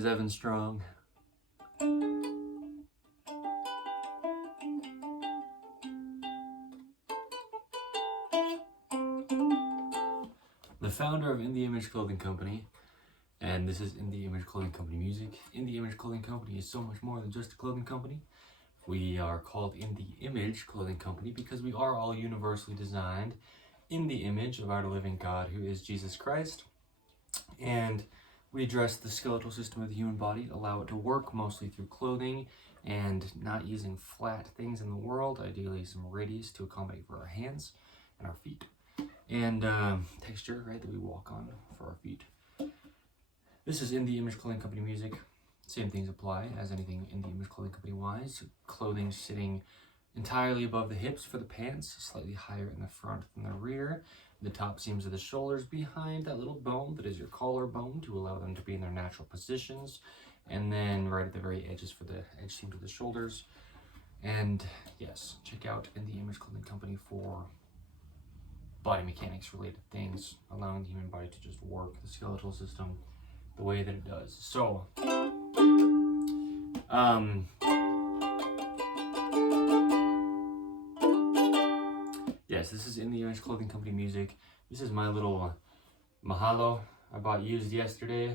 is Evan Strong. The founder of In the Image Clothing Company, and this is In the Image Clothing Company music. In the Image Clothing Company is so much more than just a clothing company. We are called In the Image Clothing Company because we are all universally designed in the image of our living God, who is Jesus Christ. And we address the skeletal system of the human body, allow it to work mostly through clothing and not using flat things in the world, ideally some radius to accommodate for our hands and our feet. And texture, right, that we walk on for our feet. This is In the Image Clothing Company music. Same things apply as anything In the Image Clothing Company wise. Clothing sitting entirely above the hips for the pants, slightly higher in the front than the rear. The top seams of the shoulders behind that little bone that is your collarbone to allow them to be in their natural positions. And then right at the very edges for the edge seams of the shoulders. And yes, check out In the Image Clothing Company for body mechanics related things, allowing the human body to just work the skeletal system the way that it does. So, yes, this is In the Image Clothing Company music. This is my little mahalo I bought used yesterday.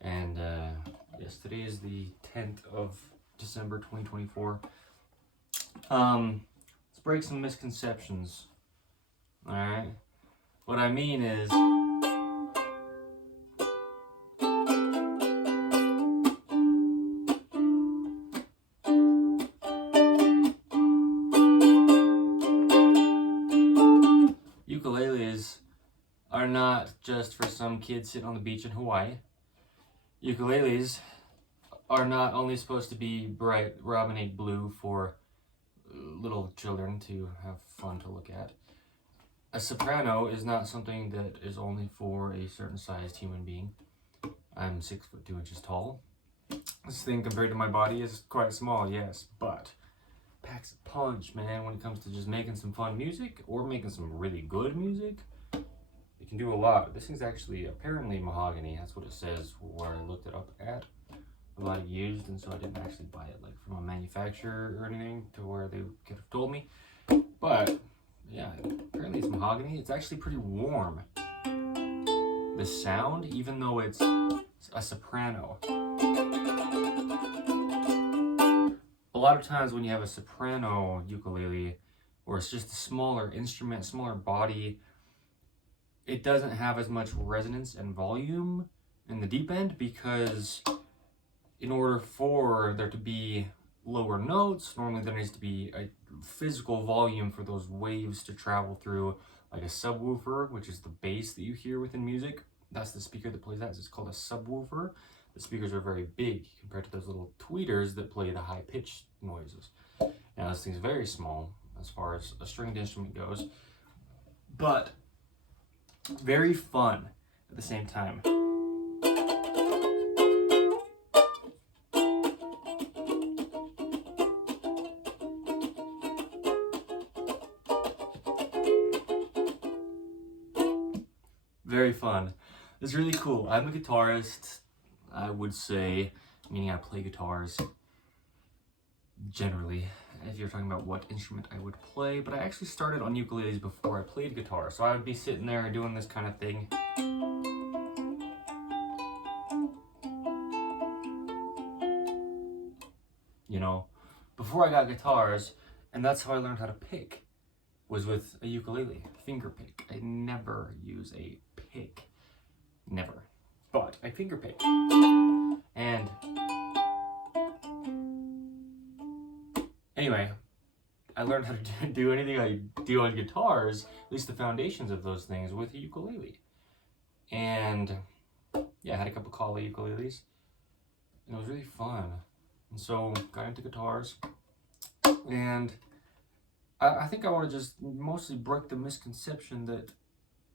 And yes, today is the 10th of December 2024. Let's break some misconceptions. Alright? What I mean is, ukuleles are not just for some kid sitting on the beach in Hawaii. Ukuleles are not only supposed to be bright robinate blue for little children to have fun to look at. A soprano is not something that is only for a certain sized human being. I'm 6 foot 2 inches tall. This thing compared to my body is quite small, yes, but packs a punch, man, when it comes to just making some fun music or making some really good music. It can do a lot. This thing's actually apparently mahogany. That's what it says where I looked it up at. A lot of used, and so I didn't actually buy it like from a manufacturer or anything to where they could have told me. But yeah, apparently it's mahogany. It's actually pretty warm. The sound, even though it's a soprano. A lot of times when you have a soprano ukulele, or it's just a smaller instrument, smaller body, it doesn't have as much resonance and volume in the deep end because in order for there to be lower notes, normally there needs to be a physical volume for those waves to travel through, like a subwoofer, which is the bass that you hear within music. That's the speaker that plays that. It's called a subwoofer. The speakers are very big compared to those little tweeters that play the high-pitched noises. Now this thing's very small as far as a stringed instrument goes, but very fun at the same time. Very fun. It's really cool. I'm a guitarist, I would say, meaning I play guitars generally, if you're talking about what instrument I would play, but I actually started on ukuleles before I played guitar, so I would be sitting there doing this kind of thing. You know, before I got guitars, and that's how I learned how to pick, was with a ukulele, finger pick. I never use a pick, never, but I finger pick. And anyway, I learned how to do anything I do on guitars, at least the foundations of those things, with a ukulele. And yeah, I had a couple Kali ukuleles, and it was really fun. And so got into guitars, and I think I want to just mostly break the misconception that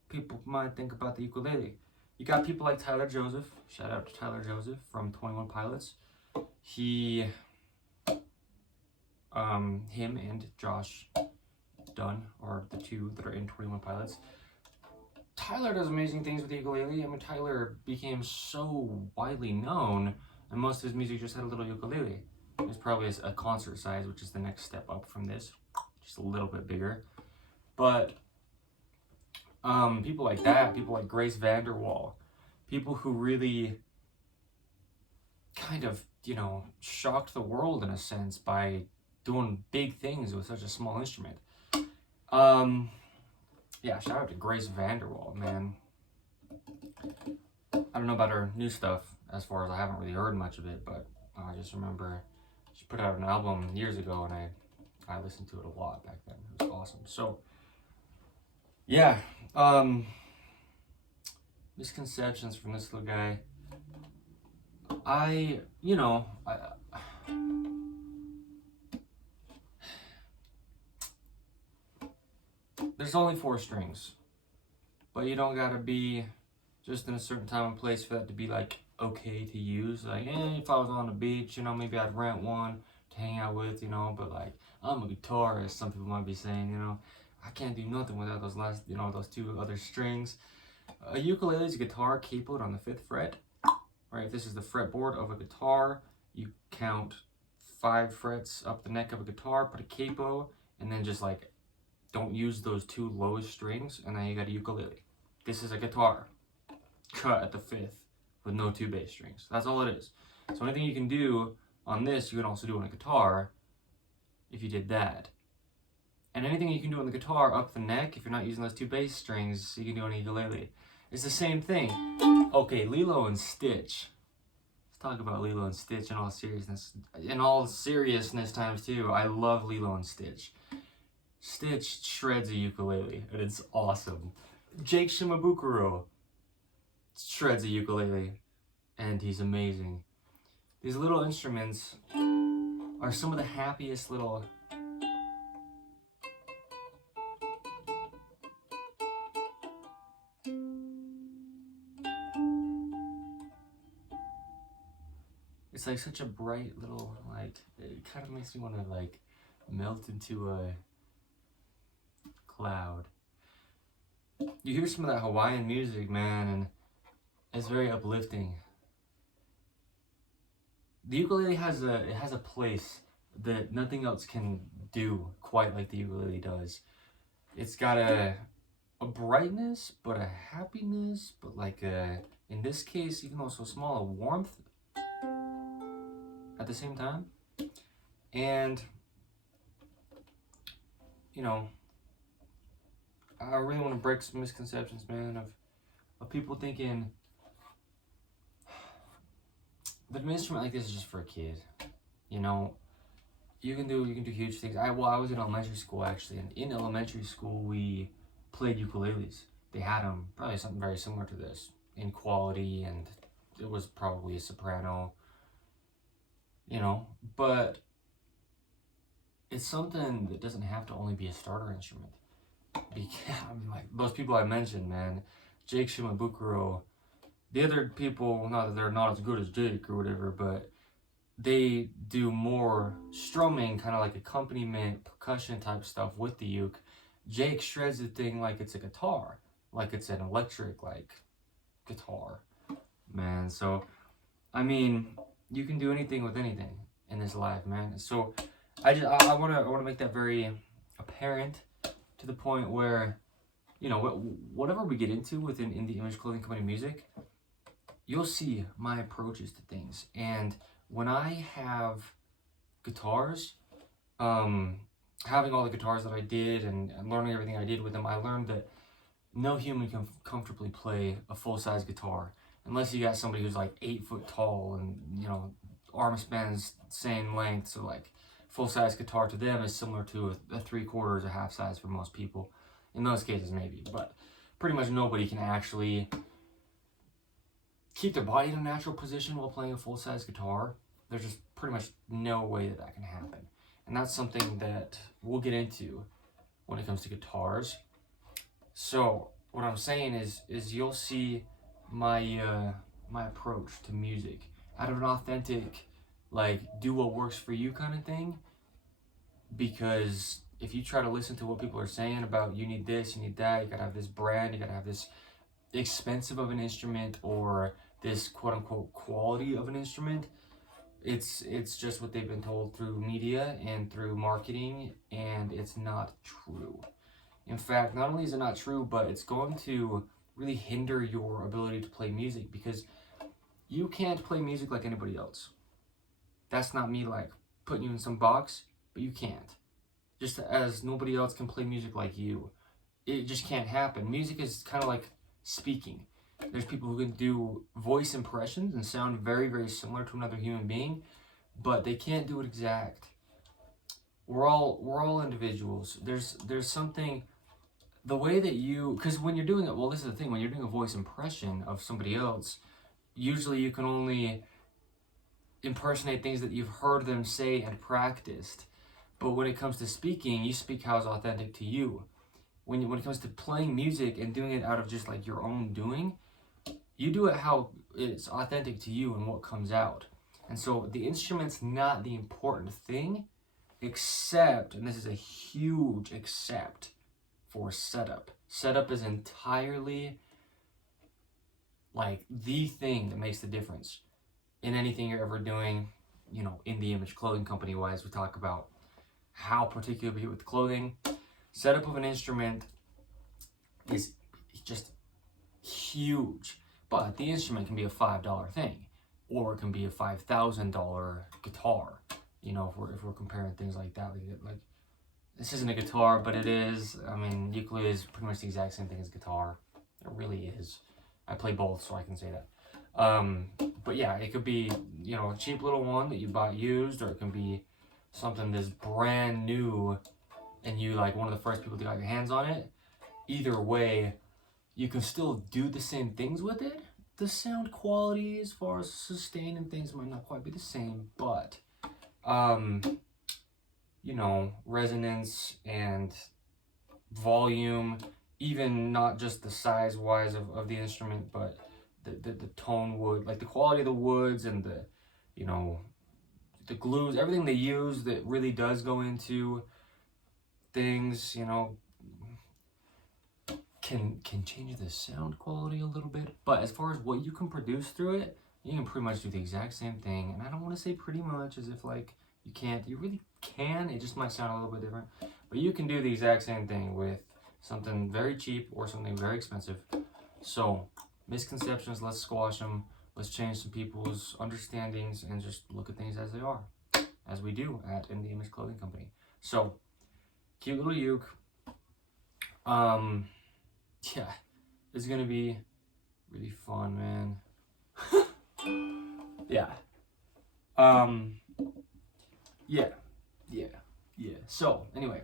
people might think about the ukulele. You got people like Tyler Joseph. Shout out to Tyler Joseph from 21 Pilots. Him and Josh Dunn are the two that are in 21 Pilots. Tyler does amazing things with the ukulele. I mean, Tyler became so widely known, and most of his music just had a little ukulele. It's probably a concert size, which is the next step up from this, just a little bit bigger. But people like that, people like Grace Vanderwall, people who really kind of, shocked the world in a sense by doing big things with such a small instrument. Yeah, shout out to Grace Vanderwall, man. I don't know about her new stuff, as far as I haven't really heard much of it, but I just remember she put out an album years ago, and I listened to it a lot back then. It was awesome. So, yeah, misconceptions from this little guy. There's only 4 strings, but you don't gotta be just in a certain time and place for that to be like okay to use. Like, if I was on the beach, maybe I'd rent one to hang out with, but like, I'm a guitarist, some people might be saying, I can't do nothing without those last, those 2 other strings. A ukulele is a guitar capoed on the 5th fret, right? If this is the fretboard of a guitar, you count 5 frets up the neck of a guitar, put a capo, and then just like, don't use those 2 lowest strings, and then you got a ukulele. This is a guitar cut at the 5th with no 2 bass strings. That's all it is. So anything you can do on this, you can also do on a guitar if you did that. And anything you can do on the guitar up the neck, if you're not using those 2 bass strings, you can do on a ukulele. It's the same thing. Okay, Lilo and Stitch. Let's talk about Lilo and Stitch in all seriousness. In all seriousness times 2, I love Lilo and Stitch. Stitch shreds a ukulele, and it's awesome. Jake Shimabukuro shreds a ukulele, and he's amazing. These little instruments are some of the happiest little... It's like such a bright little, like, it kind of makes me want to like melt into a cloud. You hear some of that Hawaiian music, man, and it's very uplifting. The ukulele has a place that nothing else can do quite like the ukulele does. It's got a brightness, but a happiness, but like in this case, even though it's so small, a warmth at the same time. And I really want to break some misconceptions, man, of people thinking that an instrument like this is just for a kid. You can do huge things. I was in elementary school actually, and in elementary school we played ukuleles. They had them, probably something very similar to this in quality, and it was probably a soprano, but it's something that doesn't have to only be a starter instrument. Because, like those people I mentioned, man, Jake Shimabukuro, the other people, not that they're not as good as Jake or whatever, but they do more strumming, kind of like accompaniment, percussion type stuff with the uke. Jake shreds the thing like it's a guitar, like it's an electric, like, guitar, man. So, you can do anything with anything in this life, man. So, I want to make that very apparent, to the point where, whatever we get into within In The Image Clothing Company music, you'll see my approaches to things. And when I have guitars, having all the guitars that I did and learning everything I did with them, I learned that no human can comfortably play a full-size guitar unless you got somebody who's like 8 foot tall and, arm spans same length. So like full-size guitar to them is similar to a 3/4, a half size for most people. In those cases, maybe, but pretty much nobody can actually keep their body in a natural position while playing a full-size guitar. There's just pretty much no way that can happen. And that's something that we'll get into when it comes to guitars. So what I'm saying is you'll see my my approach to music out of an authentic, like, do what works for you kind of thing. Because if you try to listen to what people are saying about you need this, you need that, you gotta have this brand, you gotta have this expensive of an instrument or this quote-unquote quality of an instrument. It's just what they've been told through media and through marketing, and it's not true. In fact, not only is it not true, but it's going to really hinder your ability to play music, because you can't play music like anybody else. That's not me like putting you in some box, but you can't. Just as nobody else can play music like you. It just can't happen. Music is kind of like speaking. There's people who can do voice impressions and sound very, very similar to another human being, but they can't do it exact. We're all individuals. There's something, the way that you, because when you're doing it, well, this is the thing, when you're doing a voice impression of somebody else, usually you can only impersonate things that you've heard them say and practiced. But when it comes to speaking, you speak how is authentic to you. When it comes to playing music and doing it out of just like your own doing, you do it how it's authentic to you and what comes out. And so the instrument's not the important thing, except, and this is a huge except, for setup. Setup is entirely like the thing that makes the difference in anything you're ever doing. You know, in the Image Clothing Company wise, we talk about how particularly with clothing, setup of an instrument is just huge. But the instrument can be a $5 thing, or it can be a $5,000 guitar. You know, if we're comparing things like that, like this isn't a guitar, but it is. I mean, ukulele is pretty much the exact same thing as guitar. It really is. I play both, so I can say that. But yeah, it could be, you know, a cheap little one that you bought used, or it can be something that's brand new and you like one of the first people to get your hands on it. Either way, you can still do the same things with it. The sound quality as far as sustain and things might not quite be the same, but you know, resonance and volume, even not just the size wise of the instrument, but the tone wood, like the quality of the woods and the, you know, the glues, everything they use that really does go into things, you know, can change the sound quality a little bit. But as far as what you can produce through it, you can pretty much do the exact same thing. And I don't want to say pretty much as if like you can't. You really can. It just might sound a little bit different. But you can do the exact same thing with something very cheap or something very expensive. So misconceptions, let's squash them. Let's change some people's understandings and just look at things as they are, as we do at In the Image Clothing Company. So, cute little uke. Yeah, it's gonna be really fun, man. Yeah. Yeah. So, anyway,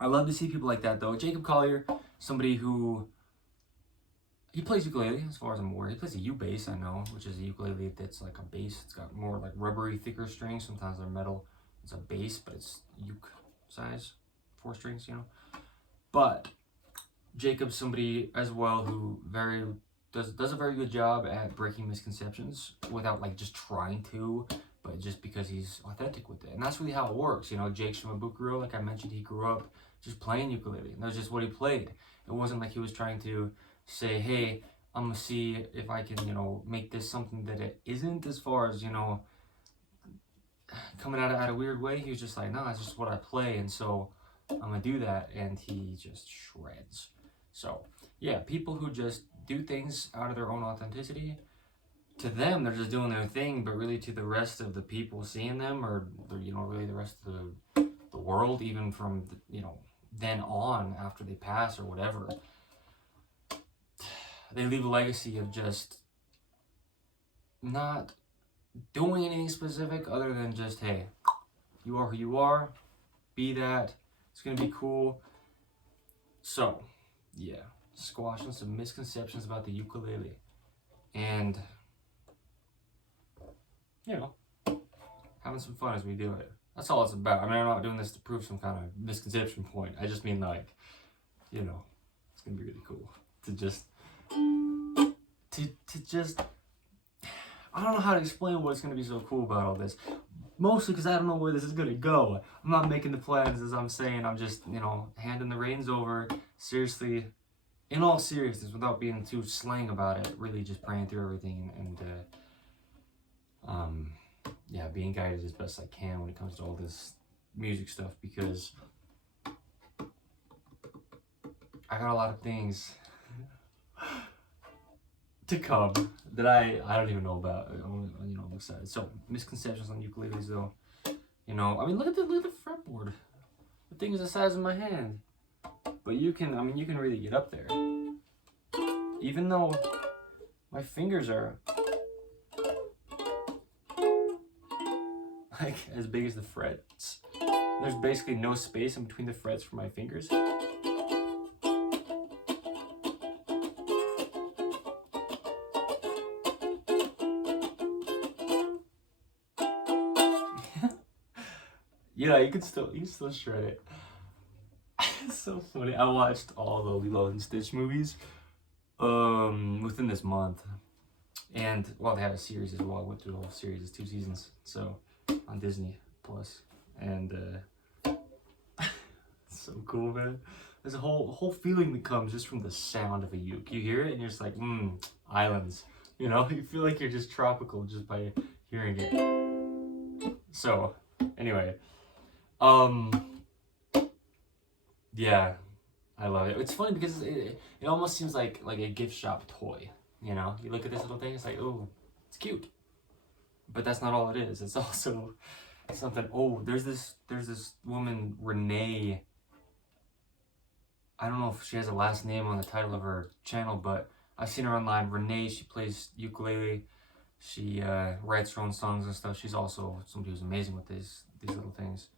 I love to see people like that, though. Jacob Collier, somebody who, he plays ukulele, as far as I'm aware. He plays a U-bass, I know, which is a ukulele that's like a bass. It's got more like rubbery, thicker strings. Sometimes they're metal. It's a bass, but it's uke size, 4 strings, you know. But Jacob's somebody as well who does a very good job at breaking misconceptions without like just trying to, but just because he's authentic with it. And that's really how it works. You know, Jake Shimabukuro, like I mentioned, he grew up just playing ukulele. And that's just what he played. It wasn't like he was trying to say, hey, I'm gonna see if I can, you know, make this something that it isn't, as far as, you know, coming at a weird way. He was just like, no, it's just what I play, and so I'm gonna do that, and he just shreds. So yeah, people who just do things out of their own authenticity, to them they're just doing their thing, but really to the rest of the people seeing them, or you know, really the rest of the world, even from you know, then on after they pass or whatever, they leave a legacy of just not doing anything specific other than just, hey, you are who you are, be that, it's gonna be cool. So yeah, squashing some misconceptions about the ukulele, and you know, having some fun as we do it. That's all it's about. I mean, I'm not doing this to prove some kind of misconception point. I just mean, like, you know, it's gonna be really cool to just I don't know how to explain what's gonna be so cool about all this. Mostly because I don't know where this is gonna go. I'm not making the plans as I'm saying. I'm just, you know, handing the reins over. Seriously, in all seriousness, without being too slang about it, really just praying through everything and yeah, being guided as best I can when it comes to all this music stuff, because I got a lot of things to come that I don't even know about. You know, I'm excited. So misconceptions on ukuleles, though. You know, I mean, look at the fretboard. The thing is the size of my hand, but you can really get up there. Even though my fingers are like as big as the frets, there's basically no space in between the frets for my fingers. You know, you can still shred it. It's so funny. I watched all the Lilo and Stitch movies within this month, and well, they have a series as well. I went through the whole series. It's 2 seasons, so on Disney Plus, and it's so cool, man. There's a whole feeling that comes just from the sound of a uke. You hear it, and you're just like, islands. You know, you feel like you're just tropical just by hearing it. So, anyway. Yeah, I love it. It's funny because it almost seems like a gift shop toy. You know, you look at this little thing, it's like, oh, it's cute, but that's not all it is. It's also something. Oh, there's this woman, Renee. I don't know if she has a last name on the title of her channel, but I've seen her online. Renee, she plays ukulele. She writes her own songs and stuff. She's also somebody who's amazing with these little things.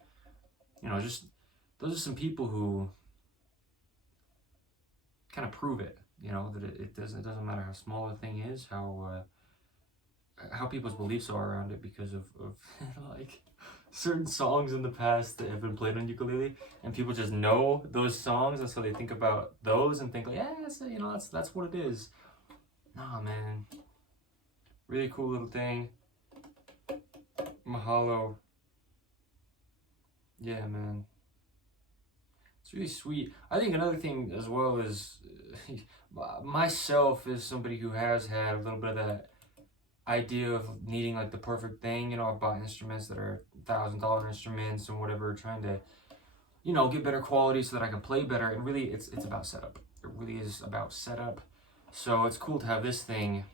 You know, just those are some people who kind of prove it. You know, that it doesn't matter how small the thing is, how people's beliefs are around it, because of like certain songs in the past that have been played on ukulele, and people just know those songs, and so they think about those and think like, yeah, you know, that's what it is. Nah, man, really cool little thing. Mahalo. Yeah, man. It's really sweet. I think another thing as well is myself, as somebody who has had a little bit of that idea of needing like the perfect thing. You know, I've bought instruments that are $1,000 instruments and whatever, trying to, you know, get better quality so that I can play better. And really, it's about setup. It really is about setup. So it's cool to have this thing.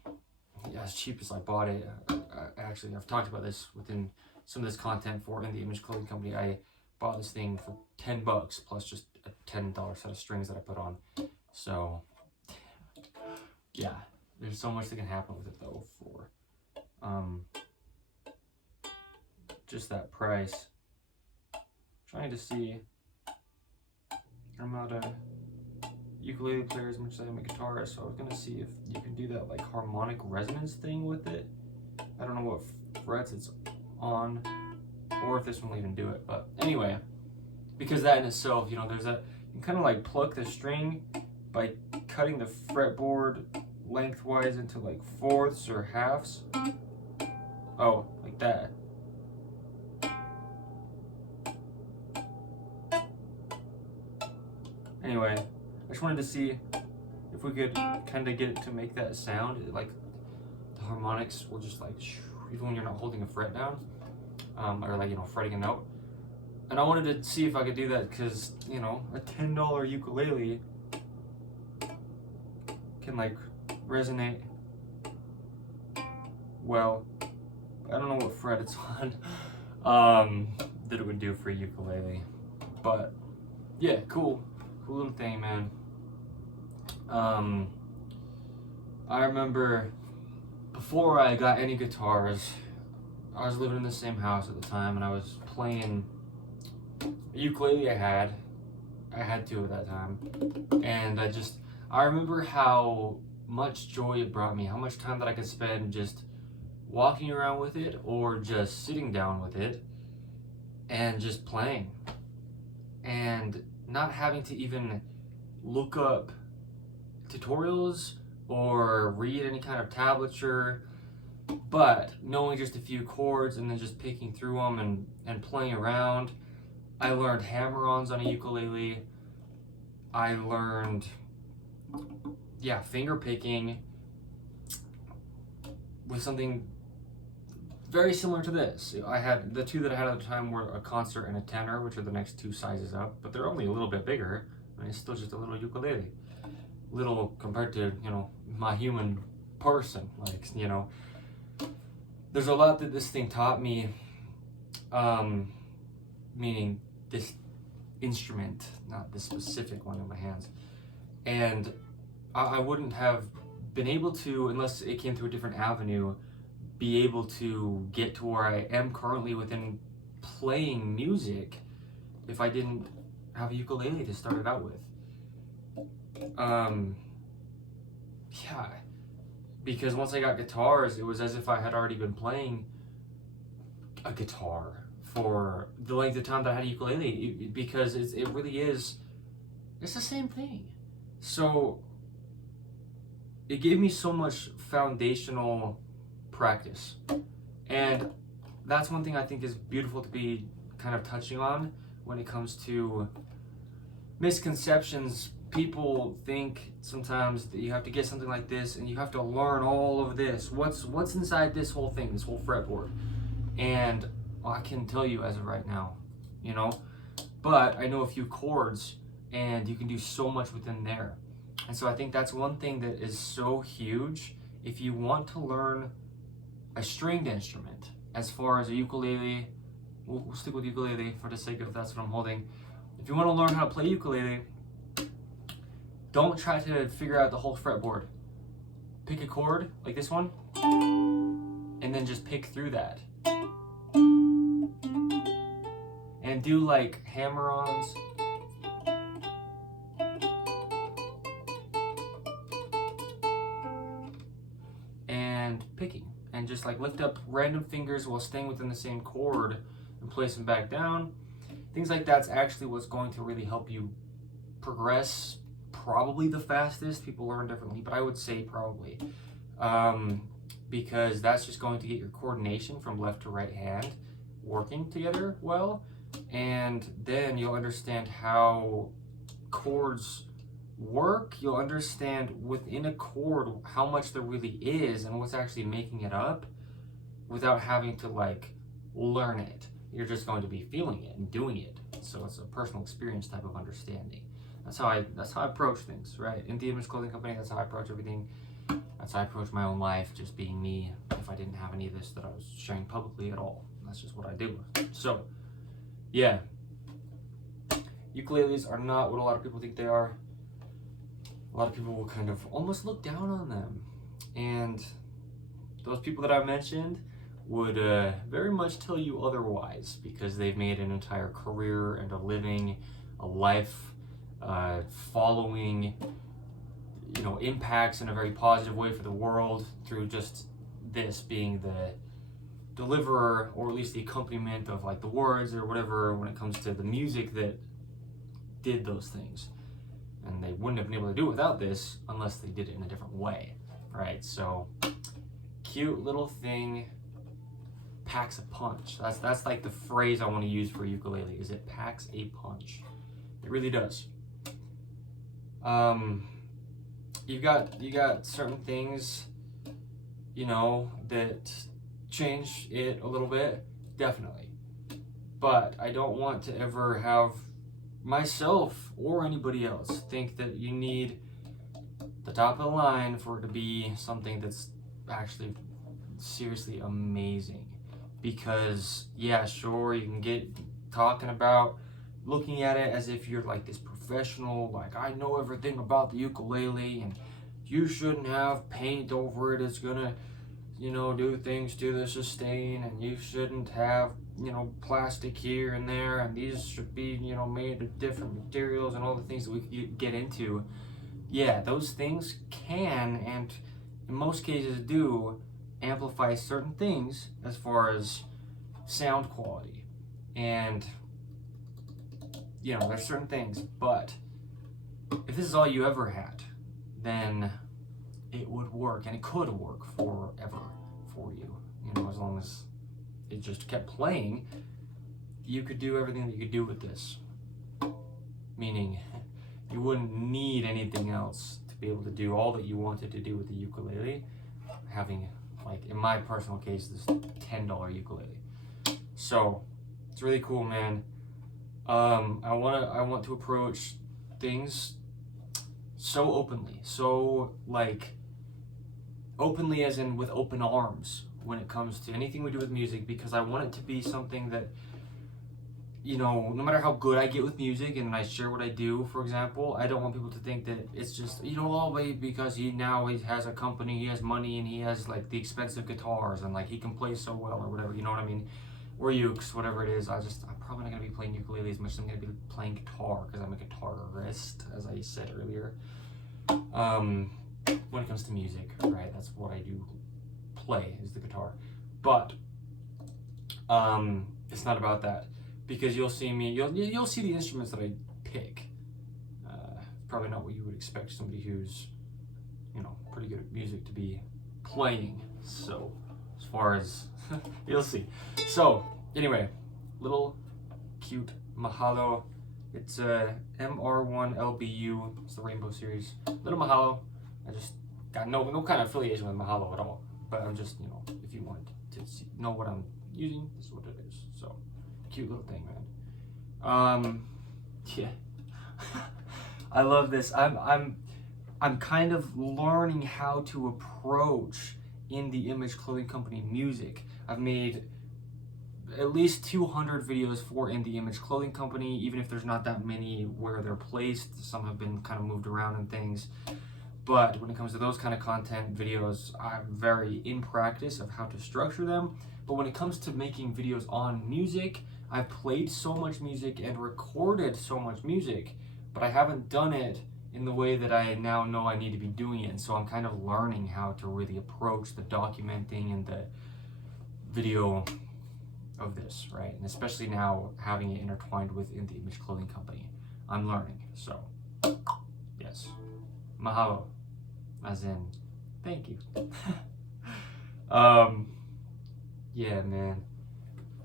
Yeah, as cheap as I bought it. Actually, I've talked about this within some of this content for In The Image Clothing Company. I bought this thing for $10 plus just a $10 set of strings that I put on. So yeah, there's so much that can happen with it though for just that price. Trying to see, I'm not a ukulele player as much as I am a guitarist, so I was gonna see if you can do that like harmonic resonance thing with it. I don't know what frets it's on, or if this one will even do it, but anyway, because that in itself, you know, there's that, you can kind of like pluck the string by cutting the fretboard lengthwise into like fourths or halves. Oh, like that. Anyway, I just wanted to see if we could kind of get it to make that sound. Like the harmonics will just like, even when you're not holding a fret down, or like, you know, fretting a note. And I wanted to see if I could do that because, you know, a $10 ukulele can like resonate well. I don't know what fret it's on that it would do for a ukulele, but yeah, cool little thing, man. I remember before I got any guitars, I was living in the same house at the time, and I was playing a ukulele I had two at that time, and I remember how much joy it brought me, how much time that I could spend just walking around with it or just sitting down with it and just playing, and not having to even look up tutorials or read any kind of tablature, but knowing just a few chords and then just picking through them and playing around. I learned hammer-ons on a ukulele. I learned yeah, finger picking with something very similar to this. I had the two that I had at the time were a concert and a tenor, which are the next two sizes up, but they're only a little bit bigger. I mean, it's still just a little ukulele, little compared to, you know, my human person. Like, you know, there's a lot that this thing taught me, meaning this instrument, not this specific one in my hands. And I wouldn't have been able to, unless it came through a different avenue, be able to get to where I am currently within playing music if I didn't have a ukulele to start it out with. Yeah, because once I got guitars, it was as if I had already been playing a guitar for the length of time that I had a ukulele, because it really is, it's the same thing. So it gave me so much foundational practice, and that's one thing I think is beautiful to be kind of touching on when it comes to misconceptions. People think sometimes that you have to get something like this and you have to learn all of this. What's inside this whole thing, this whole fretboard? And I can tell you as of right now, you know, but I know a few chords and you can do so much within there. And so I think that's one thing that is so huge. If you want to learn a stringed instrument, as far as a ukulele, we'll stick with ukulele for the sake of that's what I'm holding. If you want to learn how to play ukulele, don't try to figure out the whole fretboard. Pick a chord, like this one, and then just pick through that. And do like hammer-ons. And picking. And just like lift up random fingers while staying within the same chord and place them back down. Things like that's actually what's going to really help you progress probably the fastest. People learn differently, but I would say probably. Because that's just going to get your coordination from left to right hand working together well. And then you'll understand how chords work. You'll understand within a chord how much there really is and what's actually making it up without having to like learn it. You're just going to be feeling it and doing it. So it's a personal experience type of understanding. That's how I approach things, right? In the Image Clothing Company, that's how I approach everything. That's how I approach my own life, just being me. If I didn't have any of this that I was sharing publicly at all, that's just what I do. So, yeah, ukuleles are not what a lot of people think they are. A lot of people will kind of almost look down on them, and those people that I mentioned would very much tell you otherwise, because they've made an entire career and a living, a life, following, you know, impacts in a very positive way for the world through just this being the deliverer, or at least the accompaniment of like the words or whatever when it comes to the music that did those things. And they wouldn't have been able to do it without this unless they did it in a different way, right? So cute little thing, packs a punch. That's like the phrase I want to use for ukulele, is it packs a punch. It really does. You got certain things, you know, that change it a little bit, definitely. But I don't want to ever have myself or anybody else think that you need the top of the line for it to be something that's actually seriously amazing. Because yeah, sure, you can get talking about looking at it as if you're like this professional, like I know everything about the ukulele and you shouldn't have paint over it, it's gonna, you know, do things to the sustain, and you shouldn't have, you know, plastic here and there, and these should be, you know, made of different materials and all the things that we get into. Yeah, those things can, and in most cases do, amplify certain things as far as sound quality. And you know, there's certain things, but if this is all you ever had, then it would work, and it could work forever for you. You know, as long as it just kept playing, you could do everything that you could do with this. Meaning, you wouldn't need anything else to be able to do all that you wanted to do with the ukulele, having, like, in my personal case, this $10 ukulele. So it's really cool, man. I want to approach things so openly, so like openly as in with open arms when it comes to anything we do with music, because I want it to be something that, you know, no matter how good I get with music and I share what I do, for example, I don't want people to think that it's just, you know, all wait, because he has a company, he has money, and he has like the expensive guitars and like he can play so well or whatever, you know what I mean? Or ukes, whatever it is. I'm probably not gonna be playing ukulele as much as I'm gonna be playing guitar, because I'm a guitarist, as I said earlier. When it comes to music, right? That's what I do play, is the guitar. But it's not about that, because you'll see the instruments that I pick. Probably not what you would expect somebody who's, you know, pretty good at music to be playing. So as far as you'll see. So anyway, little cute Mahalo. It's MR1LBU. It's the Rainbow series. Little Mahalo. I just got no kind of affiliation with Mahalo at all. But I'm just, you know, if you wanted to know what I'm using, this is what it is. So cute little thing, man. Yeah. I love this. I'm kind of learning how to approach In The Image Clothing Company music. I've made at least 200 videos for In The Image Clothing Company, even if there's not that many where they're placed. Some have been kind of moved around and things. But when it comes to those kind of content videos, I'm very in practice of how to structure them. But when it comes to making videos on music, I've played so much music and recorded so much music, but I haven't done it in the way that I now know I need to be doing it. And so I'm kind of learning how to really approach the documenting and the video of this, right? And especially now having it intertwined with In The Image Clothing Company, I'm learning. So yes, mahalo, as in thank you. Yeah, man,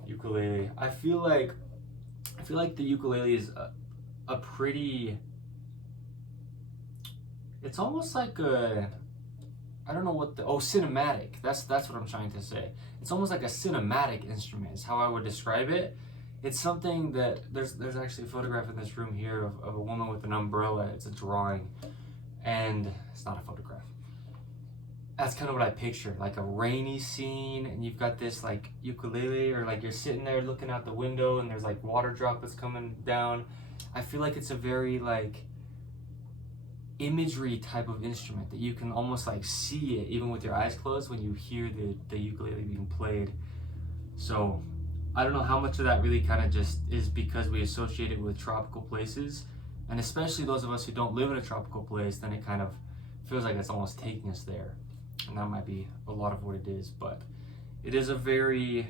ukulele. I feel like the ukulele is a pretty, it's almost like a, I don't know what cinematic. That's what I'm trying to say. It's almost like a cinematic instrument is how I would describe it. It's something that, there's actually a photograph in this room here of a woman with an umbrella. It's a drawing, and it's not a photograph. That's kind of what I pictured, like a rainy scene, and you've got this like ukulele, or like you're sitting there looking out the window and there's like water droplets coming down. I feel like it's a very like imagery type of instrument that you can almost like see it even with your eyes closed when you hear the ukulele being played. So I don't know how much of that really kind of just is because we associate it with tropical places, and especially those of us who don't live in a tropical place, then it kind of feels like it's almost taking us there, and that might be a lot of what it is. But it is a very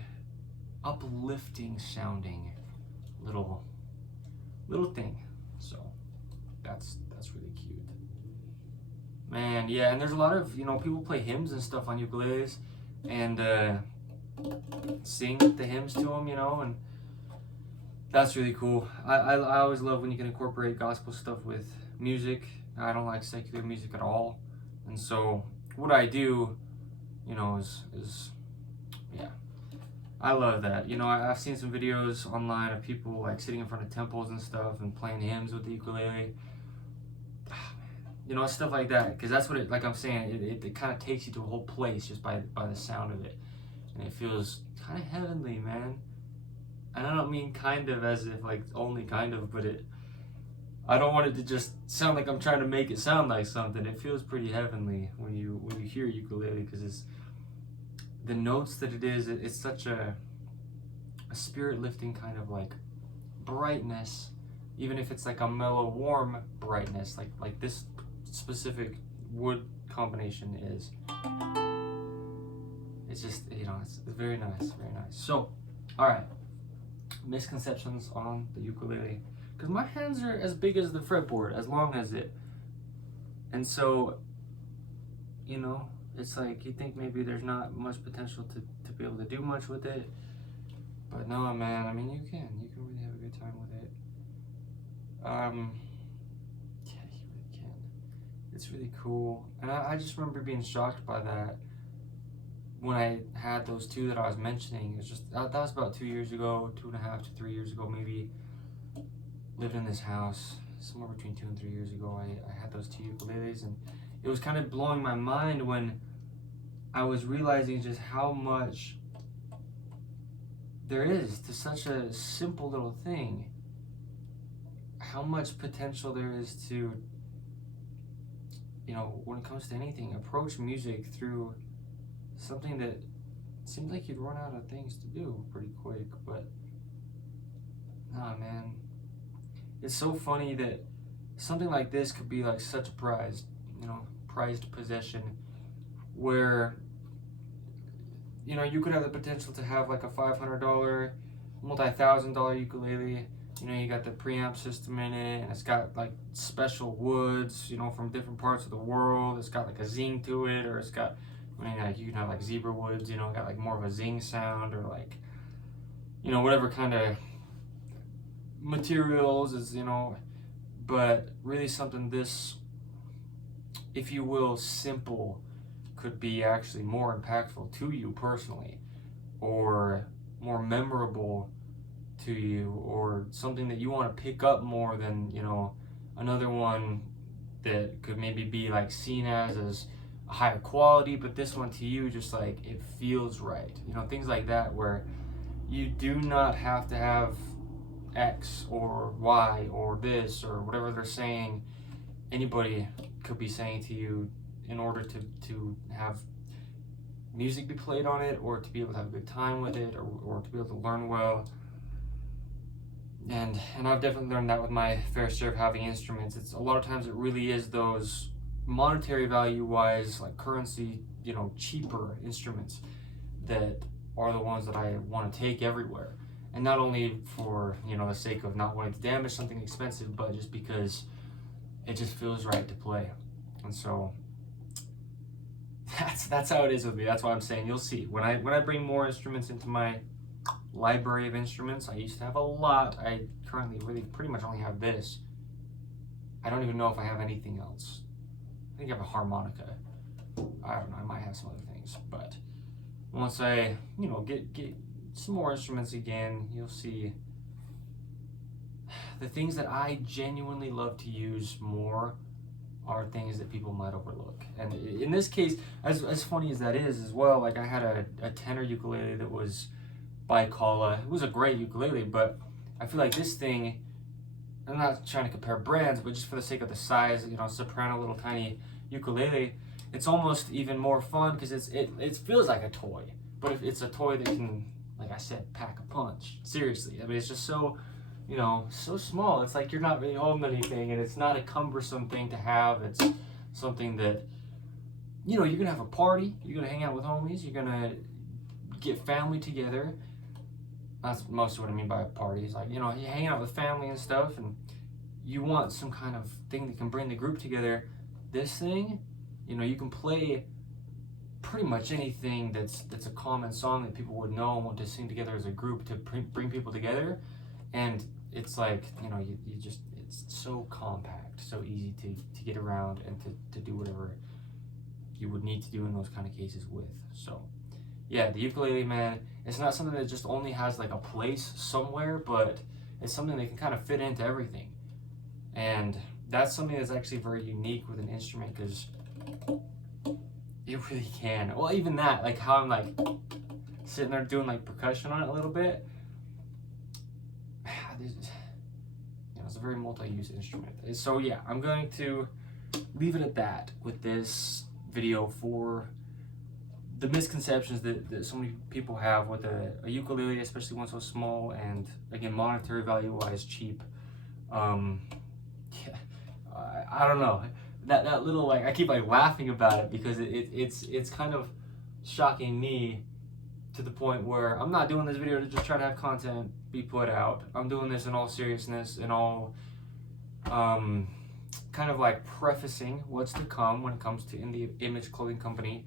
uplifting sounding little thing. So that's really cute, man. Yeah, and there's a lot of, you know, people play hymns and stuff on ukuleles and sing the hymns to them, you know, and that's really cool. I always love when you can incorporate gospel stuff with music. I don't like secular music at all, and so what I do, you know, is yeah, I love that. You know, I've seen some videos online of people like sitting in front of temples and stuff and playing hymns with the ukulele. You know, stuff like that, because that's what it, like I'm saying, it kind of takes you to a whole place just by the sound of it, and it feels kind of heavenly, man. And I don't mean kind of as if like only kind of, but I don't want it to just sound like I'm trying to make it sound like something. It feels pretty heavenly when you hear ukulele, because it's the notes that it is. It's such a spirit lifting kind of like brightness, even if it's like a mellow, warm brightness, like this specific wood combination is. It's just, you know, it's very nice, very nice. So, all right, misconceptions on the ukulele, because my hands are as big as the fretboard, as long as it, and so, you know, it's like you think maybe there's not much potential to be able to do much with it, but no, man. I mean, you can really have a good time with it. Yeah, you really can. It's really cool. And I just remember being shocked by that when I had those two that I was mentioning. It's just, that was about 2 years ago, 2.5 to 3 years ago, maybe. Lived in this house somewhere between 2 and 3 years ago. I had those two ukuleles, and it was kind of blowing my mind when I was realizing just how much there is to such a simple little thing. How much potential there is to, when it comes to anything, approach music through something that seems like you'd run out of things to do pretty quick. But nah, man, it's so funny that something like this could be like such a prized possession, where you could have the potential to have like a $500, multi-$1,000 ukulele. You got the preamp system in it, and it's got like special woods, from different parts of the world. It's got like a zing to it, or it's got, like you can have like zebra woods, got like more of a zing sound, or like, whatever kind of materials is, but really something this, if you will, simple, could be actually more impactful to you personally, or more memorable to you, or something that you want to pick up more than another one that could maybe be like seen as a higher quality, but this one to you just like it feels right, things like that, where you do not have to have X or Y or this or whatever they're saying. Anybody could be saying to you in order to have music be played on it, or to be able to have a good time with it, or to be able to learn well. And I've definitely learned that with my fair share of having instruments. It's a lot of times it really is those monetary value wise, like currency, cheaper instruments that are the ones that I want to take everywhere. And not only for, the sake of not wanting to damage something expensive, but just because it just feels right to play. And so that's how it is with me. That's why I'm saying you'll see. When I bring more instruments into my library of instruments, I used to have a lot. I currently really pretty much only have this. I don't even know if I have anything else. I think I have a harmonica. I don't know, I might have some other things. But once I, get some more instruments again, you'll see the things that I genuinely love to use more are things that people might overlook. And in this case, as funny as that is as well, like I had a tenor ukulele that was by Kala. It was a great ukulele, but I feel like this thing, I'm not trying to compare brands, but just for the sake of the size, soprano little tiny ukulele, it's almost even more fun because it feels like a toy, but it's a toy that can, like I said, pack a punch. Seriously, I mean, it's just so, so small. It's like you're not really holding anything, and it's not a cumbersome thing to have. It's something that, you're gonna have a party, you're gonna hang out with homies, you're gonna get family together. That's most of what I mean by a party. Is like, you hang out with family and stuff, and you want some kind of thing that can bring the group together. This thing, you can play pretty much anything that's a common song that people would know and want to sing together as a group to bring people together. And it's like, you just, it's so compact, so easy to get around and to do whatever you would need to do in those kind of cases with. So yeah, the ukulele, man, it's not something that just only has like a place somewhere, but it's something that can kind of fit into everything. And that's something that's actually very unique with an instrument, because it really can. Well, even that, like how I'm like sitting there doing like percussion on it a little bit. It's a very multi-use instrument. So yeah, I'm going to leave it at that with this video for the misconceptions that so many people have with a ukulele, especially one so small and, again, monetary value wise cheap. Yeah, I don't know, that little, like, I keep like laughing about it because it's kind of shocking me to the point where I'm not doing this video to just try to have content be put out. I'm doing this in all seriousness, in all kind of like prefacing what's to come when it comes to In The Image Clothing Company,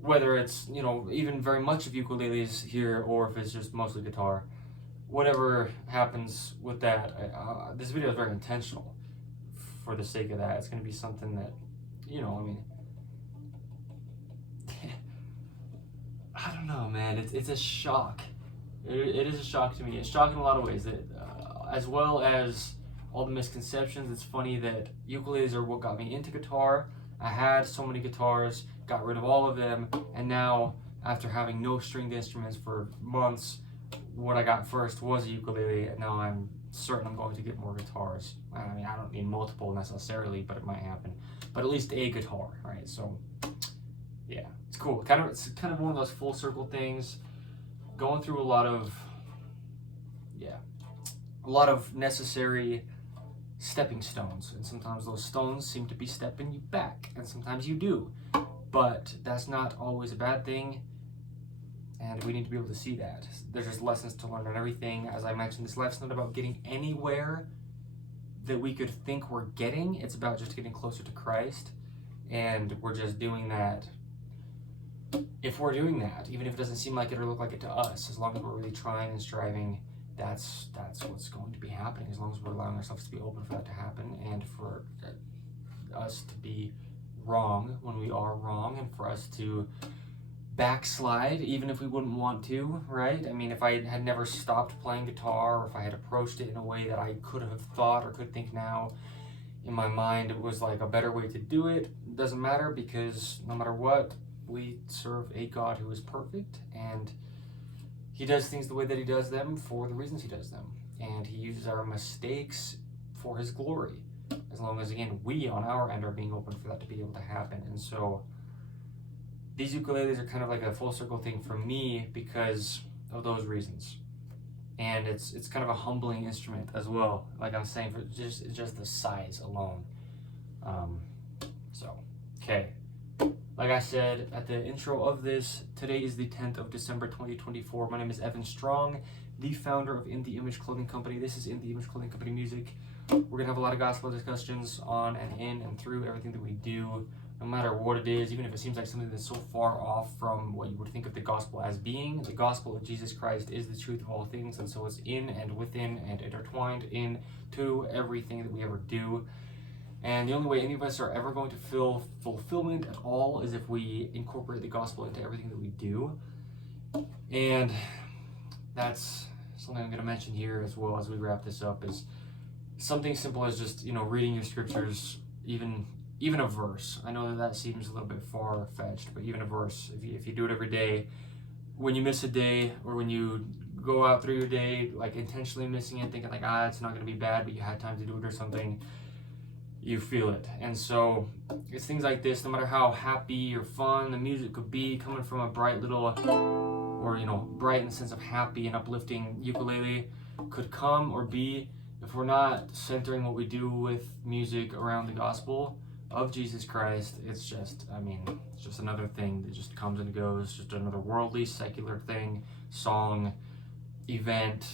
whether it's, even very much of ukuleles here, or if it's just mostly guitar. Whatever happens with that, this video is very intentional for the sake of that. It's going to be something that you know, I mean, I don't know, man. It's a shock. It is a shock to me. It's shocking in a lot of ways. That as well as all the misconceptions. It's funny that ukuleles are what got me into guitar. I had so many guitars, got rid of all of them, and now after having no stringed instruments for months, what I got first was a ukulele, and now I'm certain I'm going to get more guitars. I mean, I don't need multiple necessarily, but it might happen. But at least a guitar, right? So yeah, it's cool. It's kind of one of those full circle things. Going through a lot of necessary stepping stones, and sometimes those stones seem to be stepping you back, and sometimes you do, but that's not always a bad thing, and we need to be able to see that. There's just lessons to learn and everything. As I mentioned, this life's not about getting anywhere that we could think we're getting. It's about just getting closer to Christ, and we're just doing that. If we're doing that, even if it doesn't seem like it or look like it to us, as long as we're really trying and striving, that's what's going to be happening, as long as we're allowing ourselves to be open for that to happen, and for us to be wrong when we are wrong, and for us to backslide even if we wouldn't want to, right? I mean, if I had never stopped playing guitar, or if I had approached it in a way that I could have thought or could think now in my mind it was like a better way to do it, it doesn't matter, because no matter what, we serve a God who is perfect, and He does things the way that He does them for the reasons He does them, and He uses our mistakes for His glory, as long as, again, we on our end are being open for that to be able to happen. And so these ukuleles are kind of like a full circle thing for me because of those reasons, and it's kind of a humbling instrument as well, like I'm saying, for just the size alone. Okay. Like I said at the intro of this, today is the 10th of December 2024. My name is Evan Strong, the founder of In The Image Clothing Company. This is In The Image Clothing Company music. We're going to have a lot of gospel discussions on and in and through everything that we do, no matter what it is, even if it seems like something that's so far off from what you would think of the gospel as being. The gospel of Jesus Christ is the truth of all things, and so it's in and within and intertwined into everything that we ever do. And the only way any of us are ever going to feel fulfillment at all is if we incorporate the gospel into everything that we do. And that's something I'm going to mention here as well as we wrap this up, is something simple as just, reading your scriptures, even a verse. I know that seems a little bit far-fetched, but even a verse, if you do it every day, when you miss a day, or when you go out through your day, like intentionally missing it, thinking like, it's not going to be bad, but you had time to do it or something, you feel it. And so it's things like this, no matter how happy or fun the music could be, coming from a bright little, or bright in the sense of happy and uplifting ukulele could come or be, if we're not centering what we do with music around the gospel of Jesus Christ, it's just another thing that just comes and goes, just another worldly, secular thing, song, event,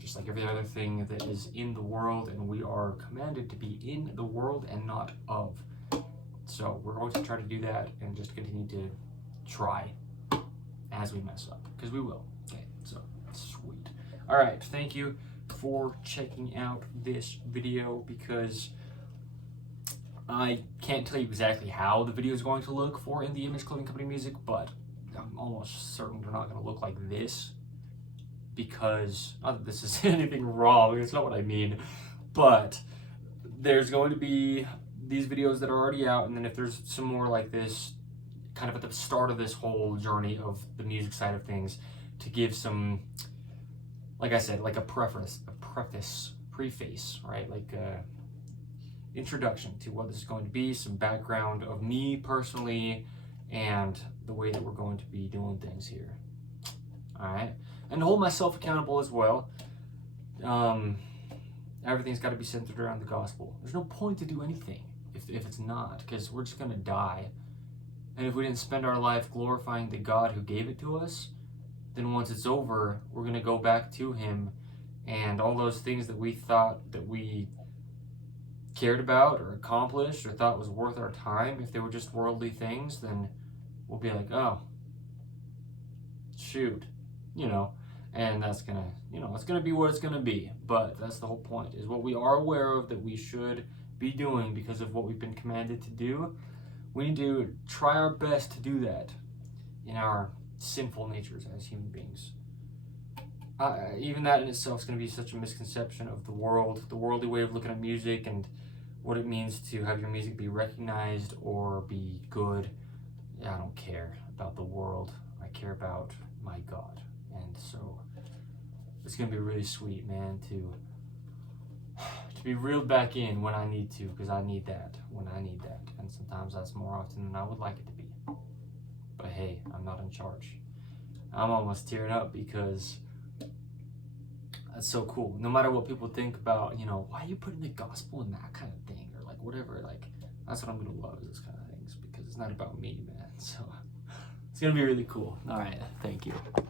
just like every other thing that is in the world, and we are commanded to be in the world and not of. So we're going to try to do that and just continue to try as we mess up, because we will. Okay, so sweet. All right, thank you for checking out this video, because I can't tell you exactly how the video is going to look for In The Image Clothing Company music, but I'm almost certain they're not going to look like this, because, not that this is anything wrong, it's not what I mean, but there's going to be these videos that are already out, and then if there's some more like this, kind of at the start of this whole journey of the music side of things, to give some, like I said, like a preface, right, like a introduction to what this is going to be, some background of me personally, and the way that we're going to be doing things here. All right, and hold myself accountable as well. Everything's got to be centered around the gospel. There's no point to do anything if it's not, because we're just going to die. And if we didn't spend our life glorifying the God who gave it to us, then once it's over, we're going to go back to Him, and all those things that we thought that we cared about or accomplished or thought was worth our time, if they were just worldly things, then we'll be like, oh, shoot. And that's gonna, it's gonna be what it's gonna be. But that's the whole point, is what we are aware of that we should be doing because of what we've been commanded to do. We need to try our best to do that in our sinful natures as human beings. Even that in itself is going to be such a misconception of the world, the worldly way of looking at music and what it means to have your music be recognized or be good. I don't care about the world. I care about my God. And so it's going to be really sweet, man, to be reeled back in when I need to, because I need that when I need that. And sometimes that's more often than I would like it to be. But hey, I'm not in charge. I'm almost tearing up because that's so cool. No matter what people think about, why are you putting the gospel in that kind of thing, or like whatever, like that's what I'm gonna love, is this kind of things, because it's not about me, man. So it's gonna be really cool. All right, thank you.